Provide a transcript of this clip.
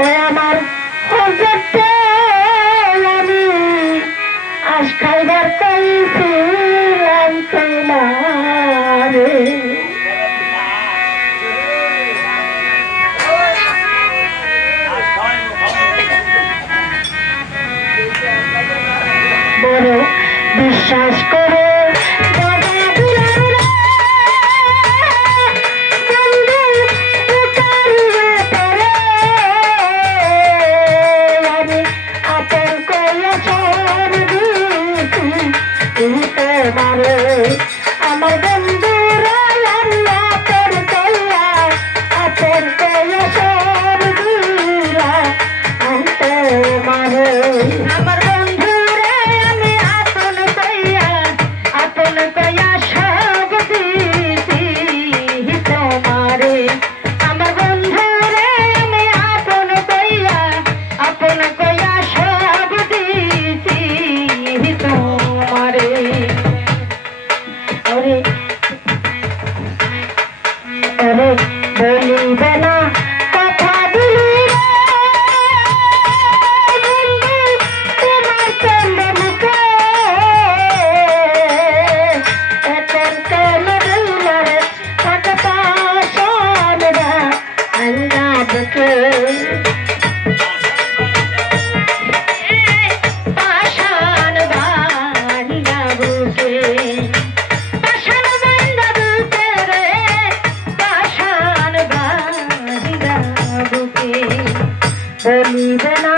ও আমার হজরতে আমি আজ খাইবার কইছিলাম তোমারে বড় বিশ্বাস করে আমার বন্ধুরা তোর কইয়া আপন কইয়া সব দিলা আনতে মারে আমার বন্ধুরা আমি আপন কইয়া সব দিছি তোমারে আমার বন্ধুরা আমি আপন কইয়া সব দিছি তোমারে ওরে বলিবে না কথা দিলি তোমার চন্দ্র মুখে এখন কেন দিলারে কথা শোনরা আল্লাহ বুকে বলিবে না